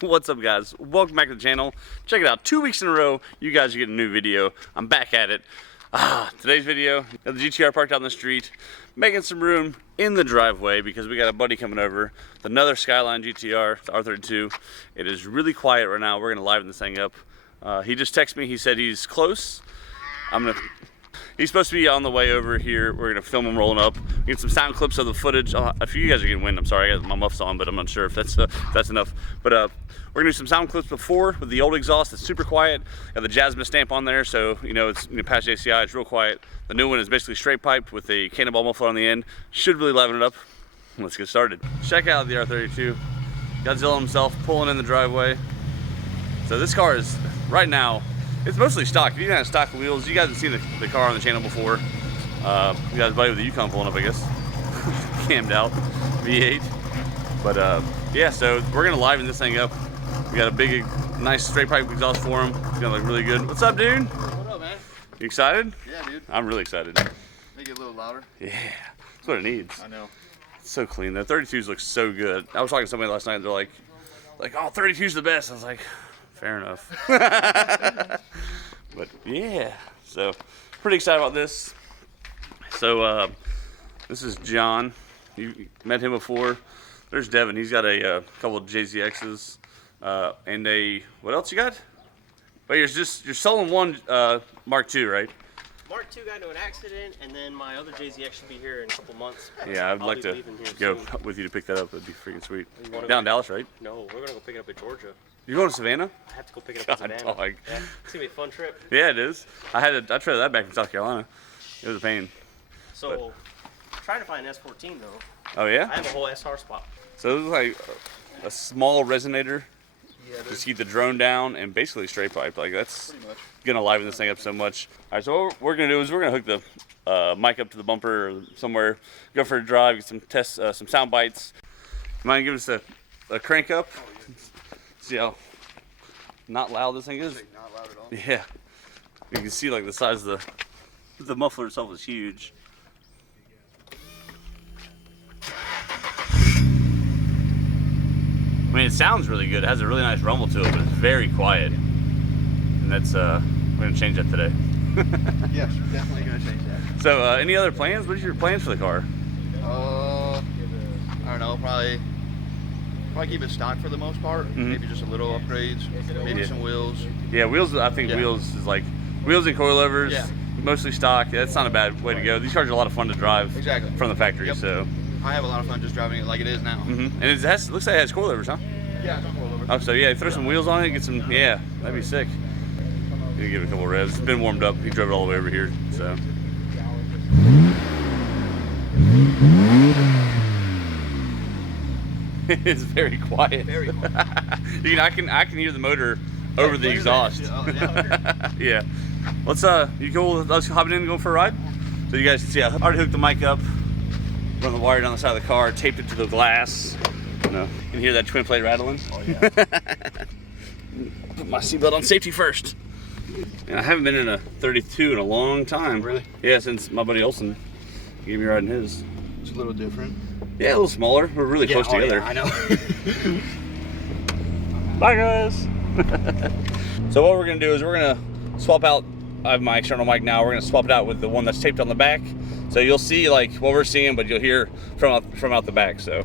What's up, guys? Welcome back to the channel. Check it out, 2 weeks in a row you guys are getting a new video. I'm back at it. Today's video, got the GTR parked out in the street, making some room in the driveway because we got a buddy coming over with another Skyline Gtr, the R32. It is really quiet right now. We're gonna liven this thing up. He just texted me, he said he's close. He's supposed to be on the way over here. We're gonna film him rolling up, get some sound clips of the footage. If you guys are getting wind, I'm sorry, I got my muffs on, but I'm not sure if that's enough. But we're gonna do some sound clips before with the old exhaust. It's super quiet. Got the Jasmine stamp on there, so you know it's past ACI. It's real quiet. The new one is basically straight piped with a cannonball muffler on the end. Should really liven it up. Let's get started. Check out the R32. Godzilla himself pulling in the driveway. So this car is right now. It's mostly stock. If you have stock wheels, you guys have seen the car on the channel before. You guys buddy with the Yukon pulling up, I guess. Cammed out, V8. But yeah, so we're gonna liven this thing up. We got a big, nice straight pipe exhaust for him. It's gonna look really good. What's up, dude? What up, man? You excited? Yeah, dude. I'm really excited. Make it a little louder. Yeah, that's what it needs. I know. It's so clean. The 32s look so good. I was talking to somebody last night. They're like, oh, 32's the best. I was like, fair enough. But yeah, so pretty excited about this. So this is John. You met him before. There's Devin. He's got a couple of JZXs and a, what else you got? But you're selling one Mark II, right? Mark II got into an accident, and then my other JZX should be here in a couple months. Yeah, I'd like to go with you to pick that up. That'd be freaking sweet. Down in Dallas, right? No, we're gonna go pick it up in Georgia. You're going to Savannah? I have to go pick it up in Savannah. Dog. Yeah, it's gonna be a fun trip. Yeah, it is. I traded that back from South Carolina. It was a pain. So, trying to find an S14 though. Oh yeah? I have a whole SR spot. So this is like a small resonator. Yeah, just keep the drone down and basically straight pipe. Like that's pretty much gonna liven this thing up so much. All right, so what we're gonna do is we're gonna hook the mic up to the bumper or somewhere, go for a drive, get some tests, some sound bites. Mind giving us a crank up? Oh, yeah. See how not loud this thing is? Not loud at all. Yeah. You can see like the size of the muffler itself is huge. I mean, it sounds really good. It has a really nice rumble to it, but it's very quiet. And that's, we're gonna change that today. Yes, we're definitely gonna change that. So, any other plans? What are your plans for the car? I don't know, probably keep it stock for the most part. Mm-hmm. Maybe just a little upgrades, maybe some wheels. Yeah, wheels, I think wheels is like, wheels and coilovers, mostly stock. Yeah, that's not a bad way to go. These cars are a lot of fun to drive from the factory, so. I have a lot of fun just driving it like it is now. Mm-hmm. And it looks like it has coilovers, huh? Yeah, it's a coilover. Oh, so yeah, throw some wheels on it, get some, yeah, that'd be sick. You give it a couple of revs. It's been warmed up. He drove it all the way over here, so. It's very quiet. Very quiet. I can hear the motor over the exhaust. Yeah. Let's you cool with us hopping in and going for a ride? So you guys can see I already hooked the mic up, run the wire down the side of the car, taped it to the glass. You know, you can hear that twin plate rattling. Oh yeah. Put my seatbelt on safety first. And I haven't been in a 32 in a long time. Really? Yeah, since my buddy Olson gave me a ride in his. It's a little different. Yeah, a little smaller. We're really close together. Yeah, I know. Bye, guys. So what we're gonna do is we're gonna swap out. I have my external mic now. We're gonna swap it out with the one that's taped on the back. So you'll see like what we're seeing, but you'll hear from out the back. So.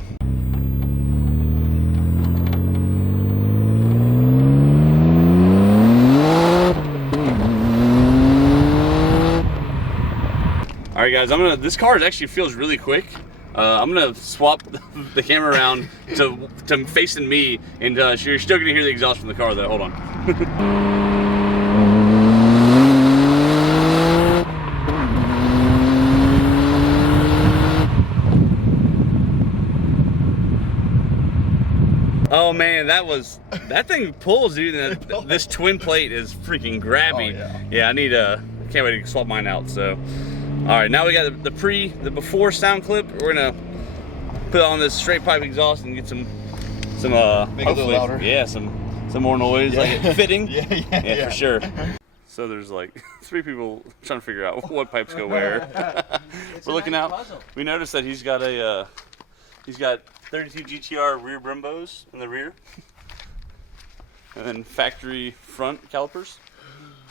All right, guys. This car actually feels really quick. I'm gonna swap the camera around to facing me, and you're still gonna hear the exhaust from the car though. Hold on. Oh man, that thing pulls, dude. And this twin plate is freaking grabby. Oh, yeah, I can't wait to swap mine out. So, all right, now we got the before sound clip. We're gonna put on this straight pipe exhaust and get some Make it a little louder. Yeah, some more noise, like it fitting. Yeah, for sure. So there's like 3 people trying to figure out what pipes go where. We're looking out. Puzzle. We noticed that he's got 32 GTR rear Brimbos in the rear. and then factory front calipers.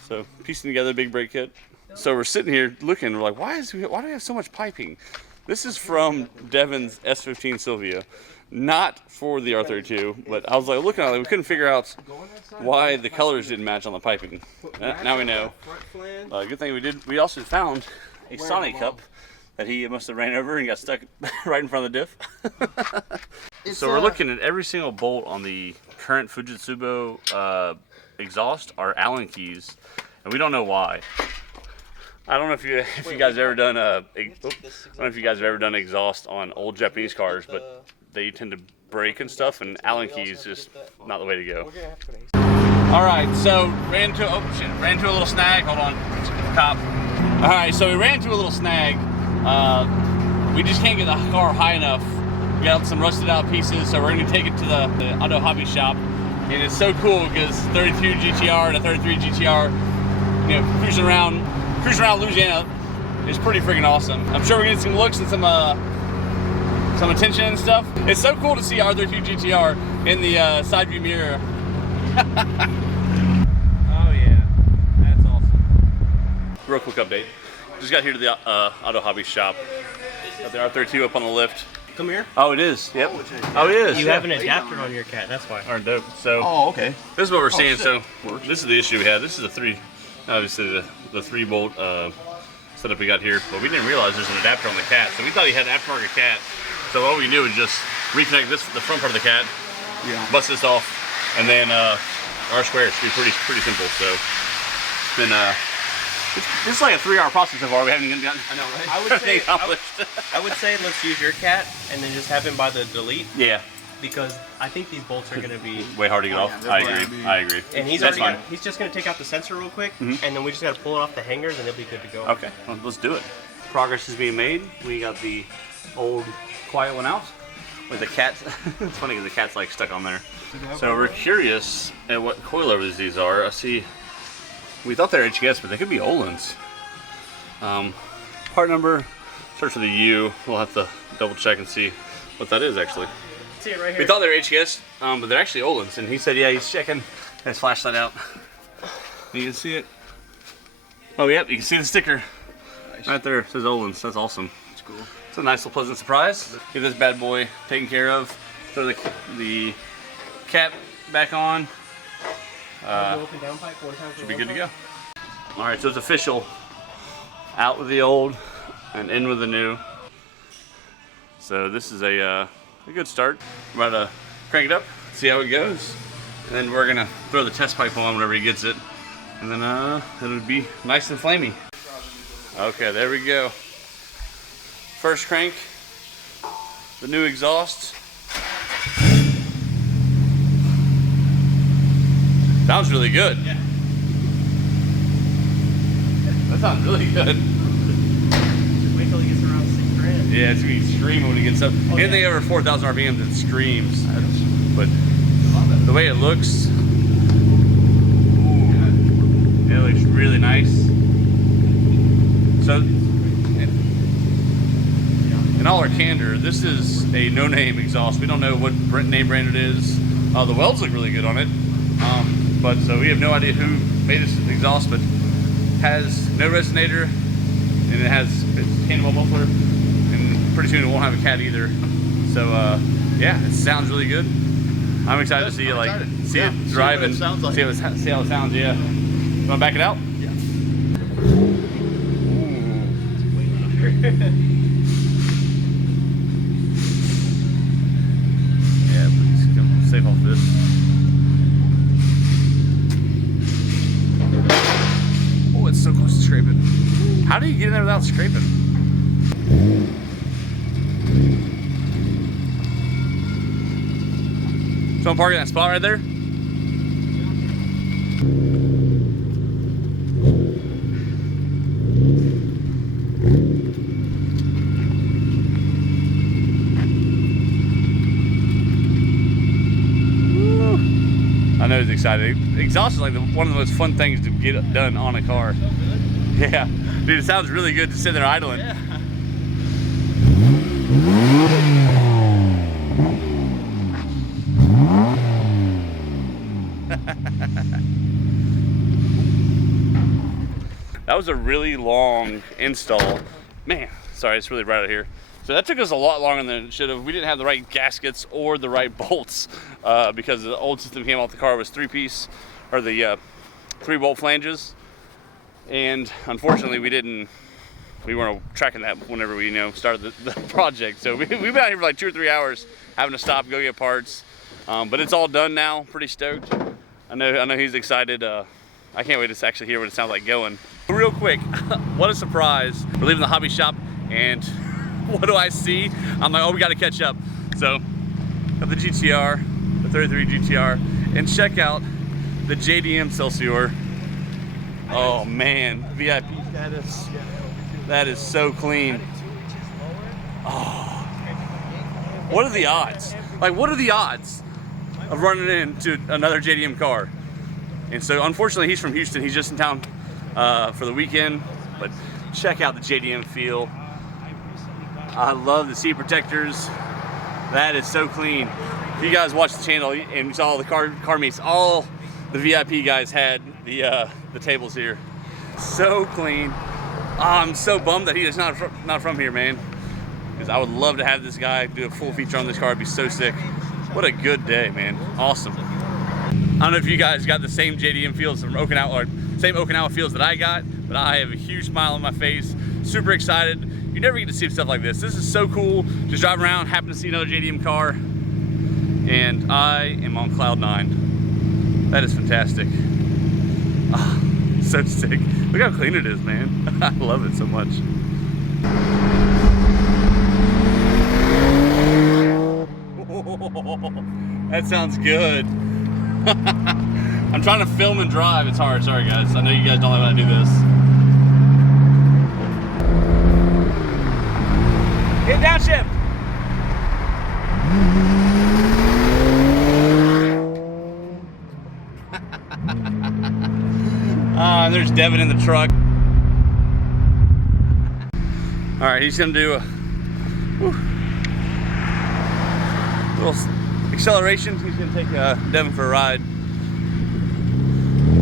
So piecing together a big brake kit. So we're sitting here looking, we're like, why do we have so much piping? This is from Devins S15 Silvio, not for the R32, but I was like looking at it, we couldn't figure out why the colors didn't match on the piping. Now we know. Good thing we did. We also found a Sonic cup that he must have ran over and got stuck right in front of the diff. So we're looking at every single bolt on the current Fujitsubo exhaust are Allen keys, and we don't know why. I don't know if you guys have ever done exhaust on old Japanese cars, but they tend to break and stuff, and Allen keys just not the way to go. All right, so ran into a little snag. Hold on, cop. All right, so we ran into a little snag. We just can't get the car high enough. We got some rusted out pieces, so we're gonna take it to the auto hobby shop. And it's so cool because 32 GTR and a 33 GTR, you know, cruising around Louisiana is pretty freaking awesome. I'm sure we're getting some looks and some attention and stuff. It's so cool to see R32 GTR in the side view mirror. Oh yeah, that's awesome. Real quick update. Just got here to the auto hobby shop. Got the R32 up on the lift. Come here. Oh, it is. Yep. Oh, it is. You have an adapter on your cat. That's why. Alright, dope. So. Oh, okay. This is what we're seeing. So this is the issue we had. This is obviously the 3-bolt setup we got here, but we didn't realize there's an adapter on the cat. So we thought he had an aftermarket cat. So all we knew was just reconnect the front part of the cat, bust this off, and then R square. It should be pretty simple. So it's been it's like a 3-hour process so far. We haven't even gotten. I know, right? I would say let's use your cat and then just have him by the delete. Yeah. Because I think these bolts are going to be way hard to get off. I agree. And he's he's just going to take out the sensor real quick, and then we just got to pull it off the hangers, and it'll be good to go. Okay, well, let's do it. Progress is being made. We got the old quiet one out with the cat. It's funny because the cat's like stuck on there. So we're curious at what coilovers these are. I see. We thought they're HGS, but they could be Öhlins. Part number. Search for the U. We'll have to double check and see what that is actually. See it right here. We thought they were HGS, but they're actually Öhlins, and he said, yeah, he's checking his flashlight out. You can see it. Oh, yep, you can see the sticker. Nice. Right there. It says Öhlins. That's awesome. That's cool. It's a nice little pleasant surprise. Get this bad boy taken care of. Throw the cap back on. Should be good to go. All right, so it's official. Out with the old and in with the new. So this is a good start. We're about to crank it up, see how it goes, and then we're gonna throw the test pipe on whenever he gets it, and then it'll be nice and flamey. Okay, there we go. First crank, the new exhaust. Sounds really good. Yeah. That sounds really good. Wait till he gets around $6,000. Yeah, it's gonna be screaming when it gets up. Anything over 4,000 RPMs, it screams. But the way it looks, it looks really nice. So, in all our candor, this is a no-name exhaust. We don't know what name brand it is. The welds look really good on it. But so we have no idea who made this exhaust, but has no resonator, and it's tandem muffler. Pretty soon it won't have a cat either. So yeah, it sounds really good. I'm excited to see it drive and see how it sounds. Yeah. You want to back it out? Yeah. Yeah, please come safe off this. Oh, it's so close to scraping. How do you get in there without scraping? So I'm parking that spot right there. Woo. I know he's excited. Exhaust is like one of the most fun things to get done on a car. So good. Yeah, dude, it sounds really good to sit there idling. Yeah. That was a really long install. Man, sorry, it's really bright out here. So that took us a lot longer than it should have. We didn't have the right gaskets or the right bolts because the old system came off the car was 3-piece, or the 3-bolt flanges. And unfortunately we weren't tracking that whenever we started the project. So we've been out here for like 2 or 3 hours having to stop, go get parts. But it's all done now, pretty stoked. I know he's excited. I can't wait to actually hear what it sounds like going. Real quick, what a surprise. We're leaving the hobby shop and what do I see? I'm like, oh, we gotta catch up. So, got the GTR, the 33 GTR, and check out the JDM Celsior. Oh man, VIP status. That is so clean. Oh. What are the odds? Like, what are the odds of running into another JDM car? And so, unfortunately, he's from Houston. He's just in town for the weekend. But check out the JDM feel. I love the seat protectors. That is so clean. If you guys watch the channel and you saw the car meets, all the VIP guys had the tables here. So clean. I'm so bummed that he is not from here, man. Because I would love to have this guy do a full feature on this car. It'd be so sick. What a good day, man. Awesome. I don't know if you guys got the same JDM feels from Okinawa, or same Okinawa feels that I got, but I have a huge smile on my face. Super excited. You never get to see stuff like this. This is so cool. Just driving around, happen to see another JDM car, and I am on cloud 9. That is fantastic. Ah, so sick. Look how clean it is, man. I love it so much. That sounds good. I'm trying to film and drive. It's hard. Sorry, guys. I know you guys don't like when I do this. Get downshift. There's Devin in the truck. All right, he's gonna do a little acceleration. He's gonna take Devin for a ride.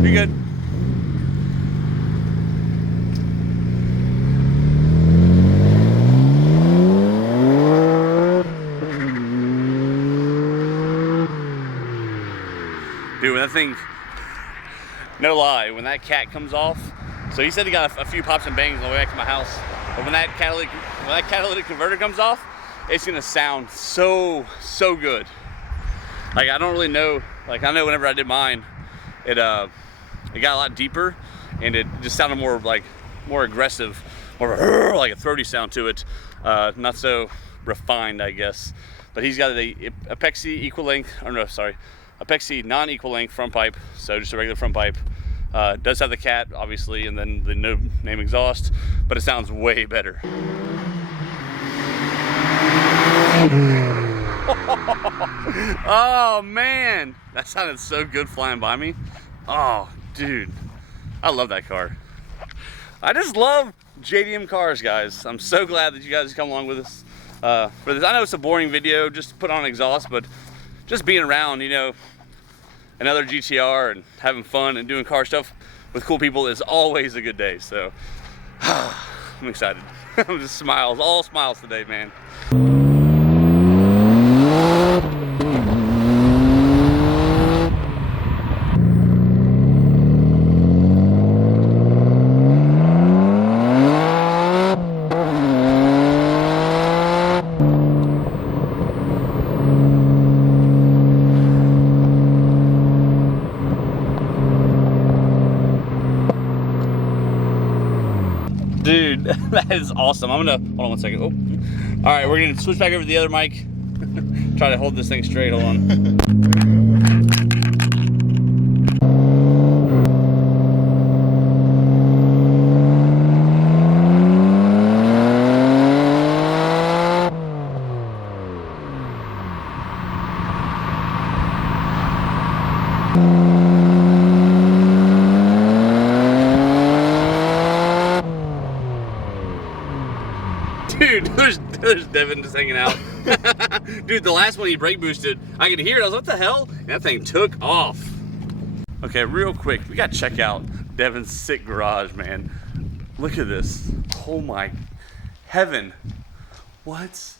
Be good. Dude, when that thing, no lie, when that cat comes off, so he said he got a few pops and bangs on the way back to my house, but when that catalytic converter comes off, it's gonna sound so good. Like, I don't really know, like, I know whenever I did mine, it got a lot deeper, and it just sounded more aggressive, more like a throaty sound to it, not so refined, I guess. But he's got a Apexi equal length, or no, sorry, Apexi non-equal length front pipe, so just a regular front pipe. Does have the cat, obviously, and then the no name exhaust, but it sounds way better. Oh man, that sounded so good flying by me. Oh dude, I love that car. I just love JDM cars, guys. I'm so glad that you guys come along with us for this. I know it's a boring video, just to put on exhaust, but just being around, another GTR and having fun and doing car stuff with cool people is always a good day. So I'm excited. I'm just smiles, all smiles today, man. Dude, that is awesome. I'm gonna, hold on one second. Oh. All right, we're gonna switch back over to the other mic. Try to hold this thing straight, hold on. Dude, there's Devin just hanging out. Dude, the last one he brake boosted, I could hear it. I was like, what the hell? And that thing took off. Okay, real quick, we gotta check out Devins' sick garage, man. Look at this. Oh my heaven. What?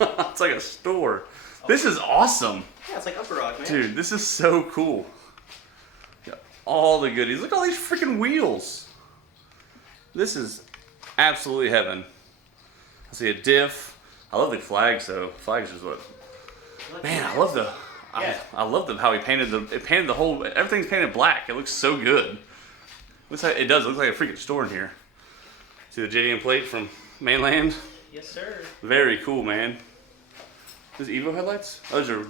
It's like a store. This is awesome. Yeah, it's like Upper Rock, man. Dude, this is so cool. Got all the goodies. Look at all these freaking wheels. This is absolutely heaven. I see a diff. I love the flags though. Flags is what. Man, I love the. Yeah. I love how he painted the whole. Everything's painted black. It looks so good. Looks like it does. It looks like a freaking store in here. See the JDM plate from mainland. Yes, sir. Very cool, man. Those Evo headlights? Oh, those are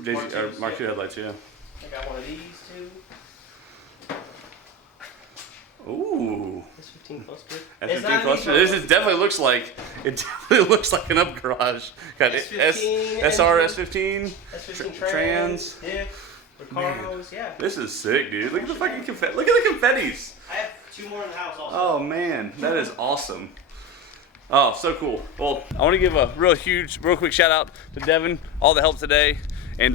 Mark II headlights, yeah. I got one of these too. Ooh. S15 cluster. S15 cluster. This definitely looks like an up garage. Got S15 SR S15. S15 trans. diff, Ricardo's, yeah. This is sick, dude. Look at the fucking confetti. Look at the confettis. I have 2 more in the house also. Oh man, that is awesome. Oh, so cool. Well, I want to give a real quick shout out to Devin, all the help today, and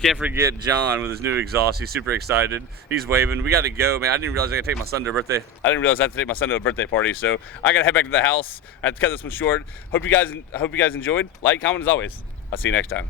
can't forget John with his new exhaust. He's super excited. He's waving. We got to go, man. I didn't realize I had to take my son to a birthday. I didn't realize I had to take my son to a birthday party, so I got to head back to the house. I have to cut this one short. Hope you guys enjoyed. Like, comment as always. I'll see you next time.